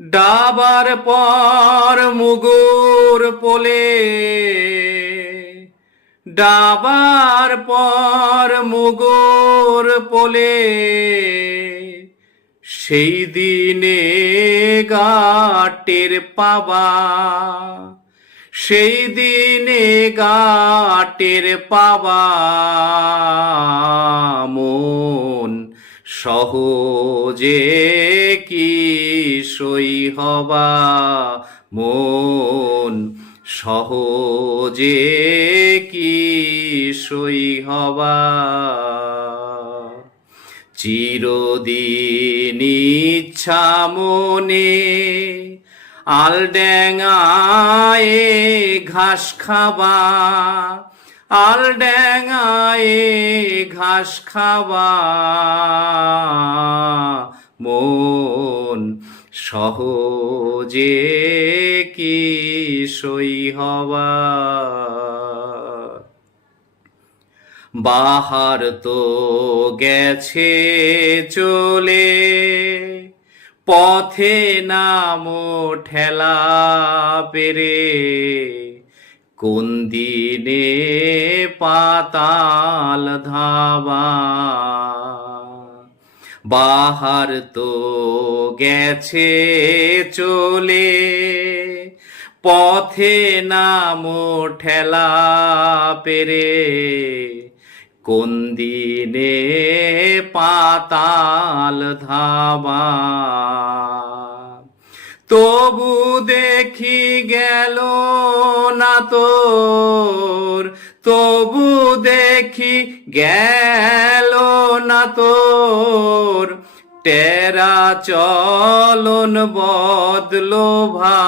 ডাবার পর মুগুর পোলে। ডাবার পর মুগুর পোলে। সেই দিনে গাটের পাবা। সেই দিনে গাটের পাবা। মন সহজে সই হবা মন সহজে কি সই হবা। চিরদিন ইচ্ছা মনে আলড্যাঙায় ঘাস খাবা আলড্যাঙায় ঘাস খাবা। মন সহজে কি সই হবা বাহার তো গেছে চলে, পথে নামো ঠেলা পেরে, কোন দিনে পাতাল ধাবা? বাহার তো গেছে চলে, পথে নামো ঠেলা পেরে। কোন দিনে পাতাল ধাবা? তবু দেখি গেল না তোর তবু দেখি গেল না তোর। টেরা চলন বদলো ভা।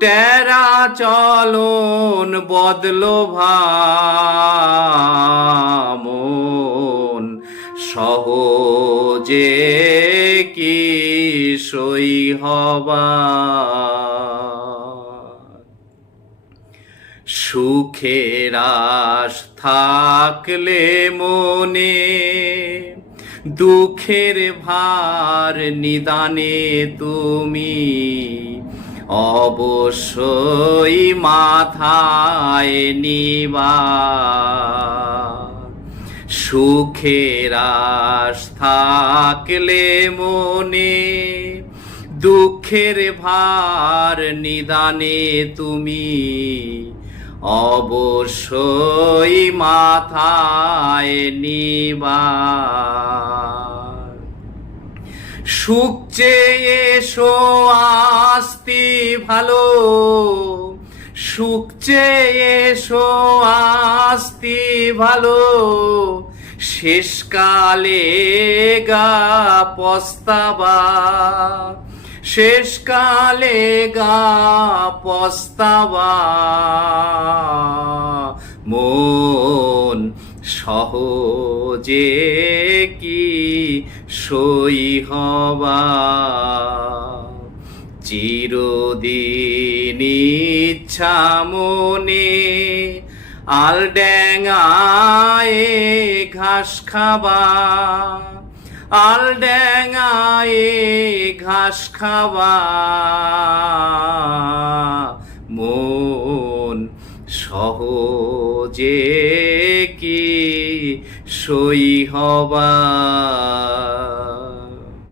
টেরা চলন বদলো ভামন সহজে কি সই হবা? সুখের আশ থাকলে মনে, দুঃখের ভার নিদানে তুমি অবশ্যই মাথায় নিবা। সুখের আশ থাকলে মনে, দুঃখের ভার নিদানে তুমি অবশ্যই মাথায় নিবা সুখ চেয়ে এসো, আসতি ভালো। সুখ চেয়ে এসো, আসতি ভালো। শেষকালে গা পস্তাবা। শেষকালে গা পস্তাবা মন সহজে কি সই হবা চিরদিন ইচ্ছা মনে আলড্যাঙায় ঘাস খাবা আলড্যাঙায় ঘাস খাওয়া মন সহজে কি সই হবা